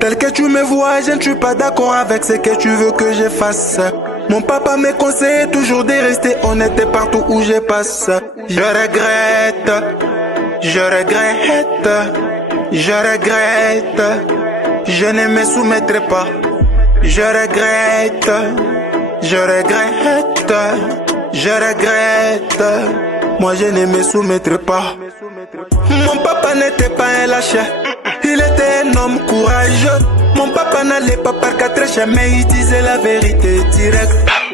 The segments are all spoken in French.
Tel que tu me vois, je ne suis pas d'accord avec ce que tu veux que je fasse. Mon papa me conseille toujours de rester honnête partout où je passe. Je regrette, je regrette, je regrette. Je ne me soumettrai pas. Je regrette, je regrette, je regrette. Moi je ne me soumettrai pas. Mon papa n'était pas un lâche. Il était un homme courageux. Mon papa n'allait pas par quatre chemins, il disait la vérité directe.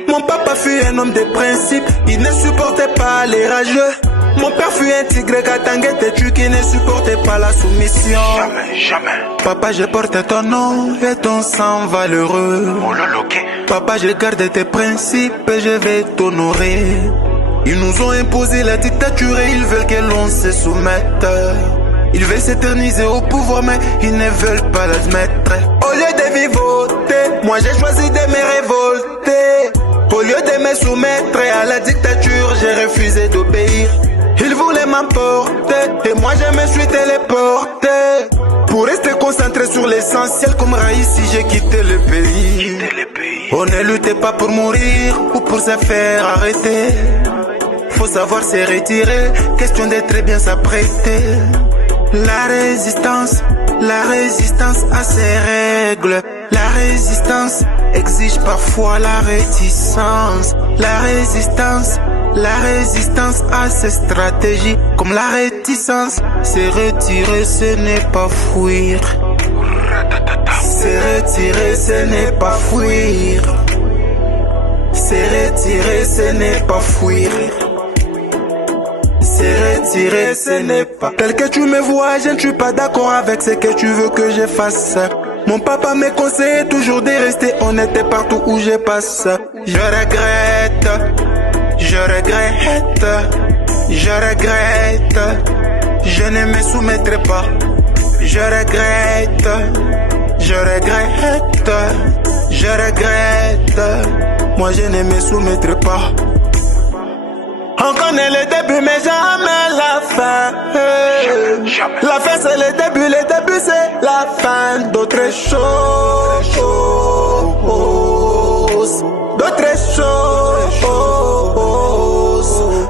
Mon papa fut un homme de principe, il ne supportait pas les rageux. Mon père fut un tigre katangé têtu qui ne supportait pas la soumission. Jamais, jamais. Papa, je porte ton nom et ton sang valeureux. Papa, je garde tes principes et je vais t'honorer. Ils nous ont imposé la dictature et ils veulent que l'on se soumette. Ils veulent s'éterniser au pouvoir mais ils ne veulent pas l'admettre. Au lieu de vivoter, moi j'ai choisi de me révolter. Au lieu de me soumettre à la dictature, j'ai refusé d'obéir. Ils voulaient m'emporter et moi je me suis téléporté. Pour rester concentré sur l'essentiel comme Raïssi, j'ai quitté le pays. On ne luttait pas pour mourir ou pour se faire arrêter. Faut savoir se retirer, question de très bien s'apprêter. La résistance a ses règles. La résistance exige parfois la réticence. La résistance a ses stratégies. Comme la réticence, se retirer ce n'est pas fuir. Se retirer ce n'est pas fuir. Se retirer ce n'est pas fuir. Se retirer, ce n'est pas. Tel que tu me vois, je ne suis pas d'accord avec ce que tu veux que je fasse. Mon papa me conseille toujours de rester honnête partout où je passe. Je regrette, je regrette, je regrette. Je ne me soumettrai pas. Je regrette, je regrette, je regrette. Moi je ne me soumettrai pas. On connaît le début mais jamais la fin. La fin c'est le début c'est la fin. D'autres choses, d'autres choses.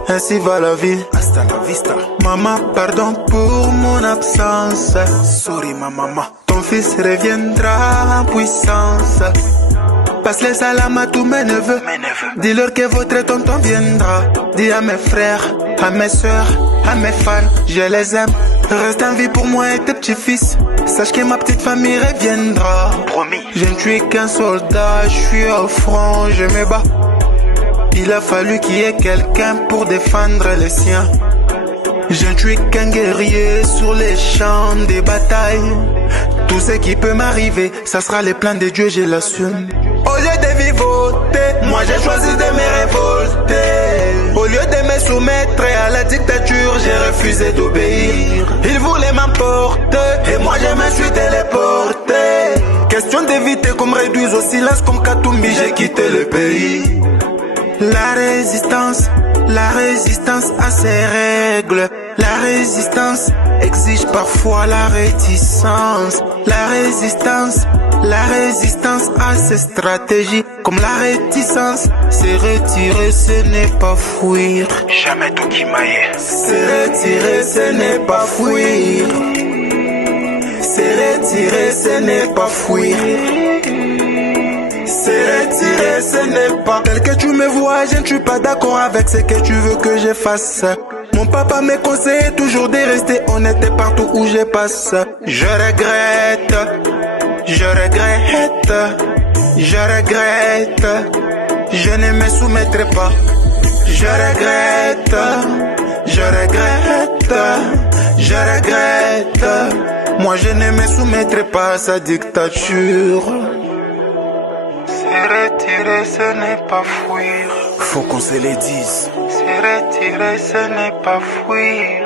Ainsi va la vie. Hasta la vista. Maman, pardon pour mon absence. Sorry ma maman. Ton fils reviendra en puissance. Passe les salam à tous mes neveux. Dis-leur que votre tonton viendra. Dis à mes frères, à mes soeurs, à mes fans, je les aime. Reste en vie pour moi et tes petits-fils. Sache que ma petite famille reviendra. Promis. Je ne suis qu'un soldat, je suis au front, je me bats. Il a fallu qu'il y ait quelqu'un pour défendre les siens. Je ne suis qu'un guerrier sur les champs des batailles. Tout ce qui peut m'arriver, ça sera les plans de Dieu, je l'assume. Au lieu de vivoter, moi j'ai choisi de me révolter. Au lieu de me soumettre à la dictature, j'ai refusé d'obéir. Ils voulaient m'emporter et moi je me suis téléporté. Question d'éviter qu'on me réduise au silence comme Katumbi, j'ai quitté le pays. La résistance a ses règles. La résistance exige parfois la réticence. La résistance a ses stratégies. Comme la réticence, se retirer ce n'est pas fuir. Jamais tout qui maille. Se retirer ce n'est pas fuir. Se retirer ce n'est pas fuir. Se retirer, ce n'est pas. Tel que tu me vois, je ne suis pas d'accord avec ce que tu veux que je fasse. Mon papa me conseille toujours de rester honnête partout où je passe. Je regrette, je regrette, je regrette. Je ne me soumettrai pas. Je regrette, je regrette, je regrette. Moi je ne me soumettrai pas à sa dictature. Se retirer, ce n'est pas fuir. Faut qu'on se les dise. Se retirer, ce n'est pas fuir.